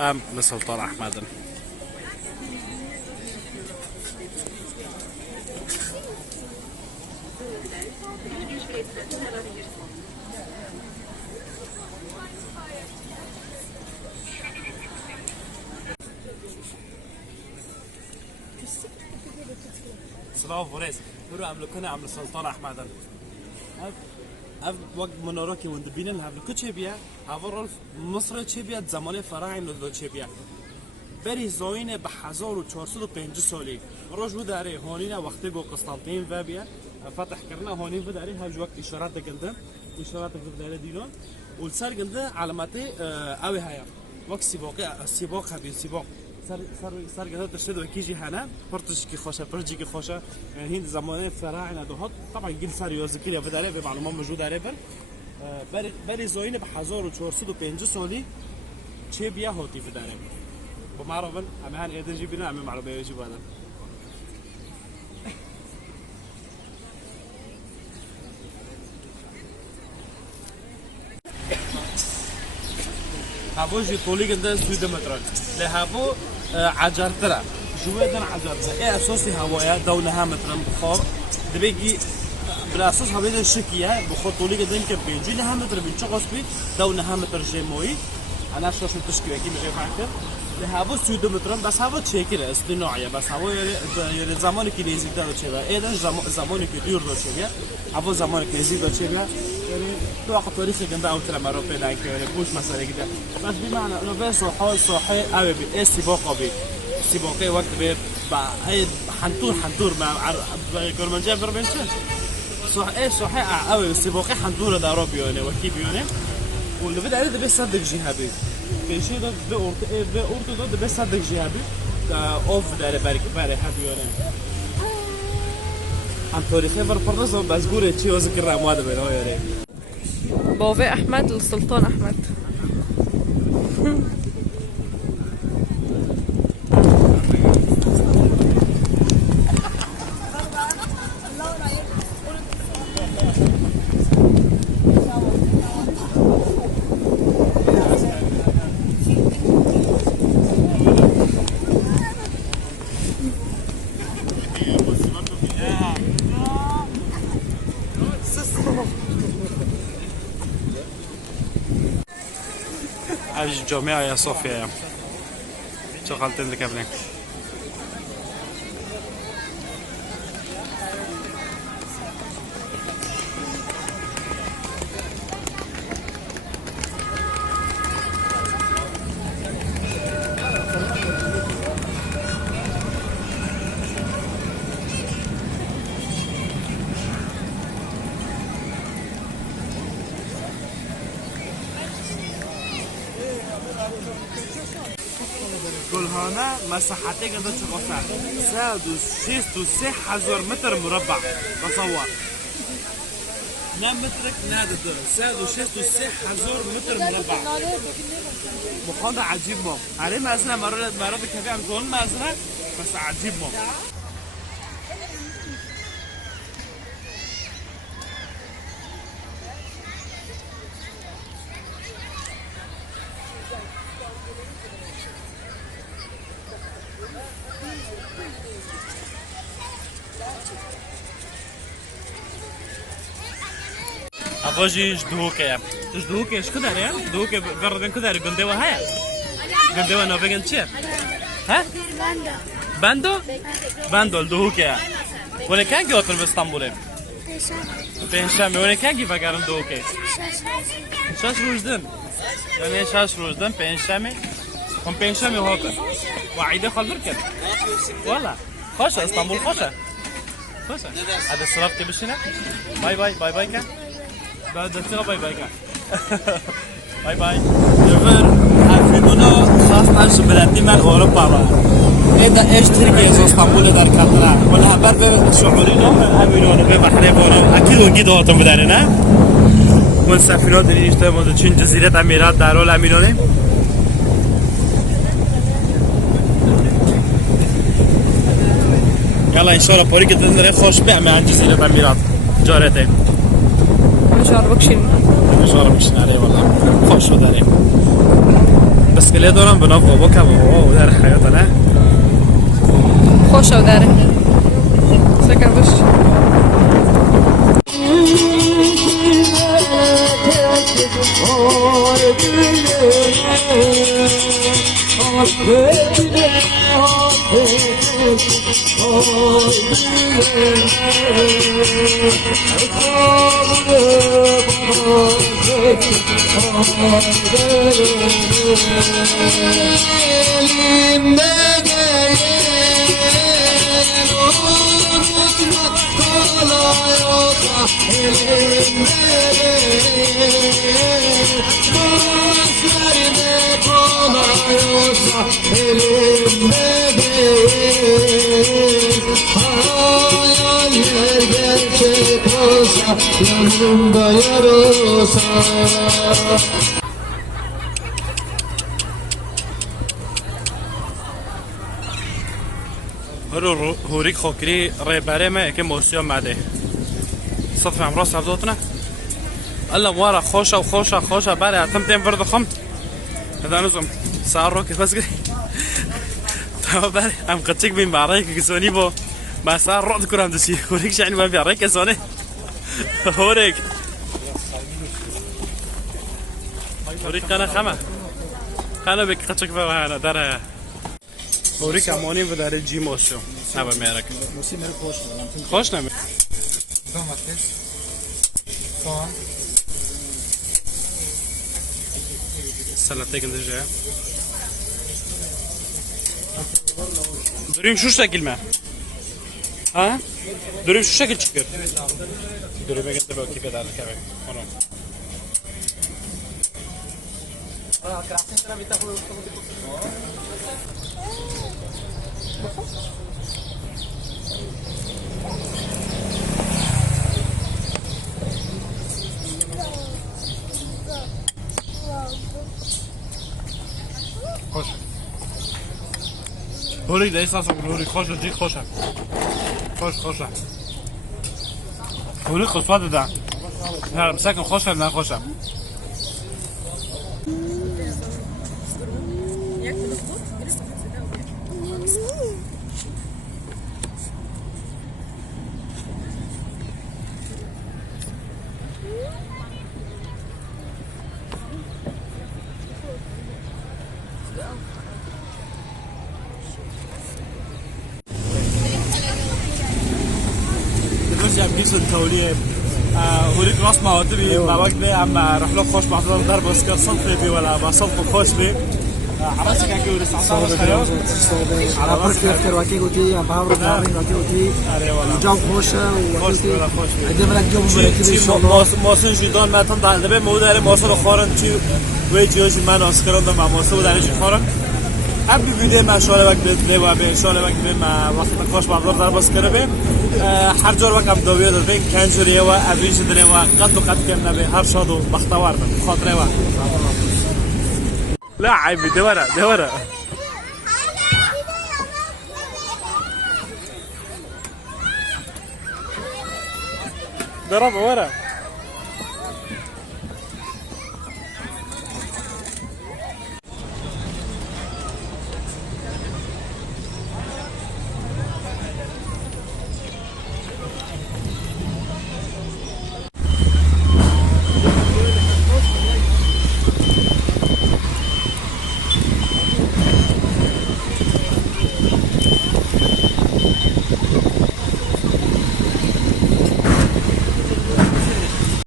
ام لسلطان احمد. سلام بوريس برو عملو كنا عملو سلطان احمد. اف وقت مناراكي وند بينن هافلو كتشي بيا هافرول مصر تشي بيا زمان فراعنه لو تشي بيا بری زاین به 1405 سالی روز بود داره هانینا وقتی گو قسطنطین و بیا فتح کردن هانی بود داره هر وقت اشارات دکندم اشارات بود داره دیدن و سر گنده علامت اوی هایا وقت سیباق خبیر سیباق سر گنده تشتد و کیجی هنه پرتش کی خوشه پرجی کی خوشه هند زمان فراعنه دوهات طبعا گل سر یازکیلی و داره به معلومات موجود داره بری زاین به 1405 سالی چه بیا هاتی و داره ومعرفن عم هان قاعدين جيبنا عم معلومه يجيب هذا هابو جي طولي قد سويد متر لهابو عجرترا جويدن عجرترا ايه اساسي هوايا دولها متر خار دبيجي بالاساس هبيد الشكيه بخو طولي قد يمكن بيجي لها متر بينشقص بي دولها متر جيموي انا شو تشكي اكيد مش فاكر هوا 32 متر بس هوا چیکره استناعیه بس هوا یه زمانی که نزدیک داره چه ایدن زمانی که دور داره چه هوا زمانی که نزدیک داره چه یعنی تو وقت تاریخی گنده اوتر مرا پیدا کنه بوش مسئله کده بس بمعنی انه به صحه او به استباق به استباقی وقت به هی حنطور مع گرمنجا برمنشن صحه او استباقی حنطور داره بیانه و کی بیانه واللي بدا عليه ده بس صدق جهابي في شيء ده ده اورتو ده بس صدق جهابي اوف ده برك بري حبيونه عن طريق خبر فرنسا بس قولي شيء وذكر امواده بينه يعني بابا احمد والسلطان احمد هذه الجامعة يا صوفيا شغلت لك ابنك گلهانه مساحته قدر چقدر 163,000 متر مربع تصور نه مترك نه ده 163,000 متر مربع مخاضة عجيب ما عليه مثلا مرات كفي عن زون مثلا بس عجيب ما أفوجي جدوكة جدوكة إيش كده ريا جدوكة قربين كده رجندي وهاي جندي وانا بيجن شيء ها باندو باندو جدوكة ولا كان جي أطل بإسطنبول بينشامي ولا كان جي فكرن جدوكة شاش روجدن يعني شاش روجدن بينشامي هم بينشامي هوكر وعيدة خالبركة ولا خوشة إسطنبول خوشة هذا الصرافة بشنا باي باي باي باي كان بعد ترى باي باي كان باي باي يفر الفيدونا خاصة بلادي من أوروبا إذا إيش تركيا إذا اسطنبول دار كاتنا ولا برب شعورينا همينون في بحريننا أكيد وجد هاتم بدارنا والسفينات اللي يشتغلون في جزيرة أميرات دارول أمينوني يلا إن شاء الله بوريك الدنيا خوش بيع مع جزيرة أميرات جارته مش عارف بكشين عليه والله خوش وداري بس كلية دوران بنافقه بوكا واو دار حياتنا خوشة وداره سكر بش yanımda yarasa. هوريك خوكري ريباري ما يكون موسيقى معده صفر عم راس عبدوتنا الله ورا خوشة وخوشة خوشة بالي عتمتين برضو خمت هذا نظم صار روكي بس كده تمام بالي عم قتشك بين بعريك كسوني بو ما صار رعد كره عم دسي هوريك شعني ما بيعريك كسوني هوريك أنا خمة أنا بك قتشك بقى أنا دارها هوريك عموني بدار الجي موسيو هذا ميرك موسي ميرك خوش نمی domates, soğan, سلطه كنت جاي دوريم شو شكل ما ها دوريم شو شكل çıkıyor دوريم كنت بقى كيف هذا كمان خلاص خوش هوريك ده احساس هوريك خوش جيك خوشه خوشه هوريك خصوصا ده لا مساكن خوشه لا خوشه بيس التوليه هوريك راس ما ودبي ما وقت بي اما رح له خوش بعض ضرب اسكر صنفي بي ولا ما صنف خوش بي عرفت كان كيو لسه عصام خيار على بركة يفكر وكي قلتي بحاول دارين وكي قلتي الجو خوشة وكي عندما لك جو مركب إن شاء الله موسن جدان ما تنضع دبي مودار موسن خورن تي ويجوز من اسكرون ده مع موسن ودارش خورن قبل فيديو ما شاء الله وقت بدي وابي شاء الله وقت ما وقت خوش بعض ضرب اسكر بي هر جور وقت دویه داد بین کنجوریه و ابریش دنیا و قد و قد کم نبی هر شاد و بختوار بن خاطره و لا عیبی دوره برافو ورا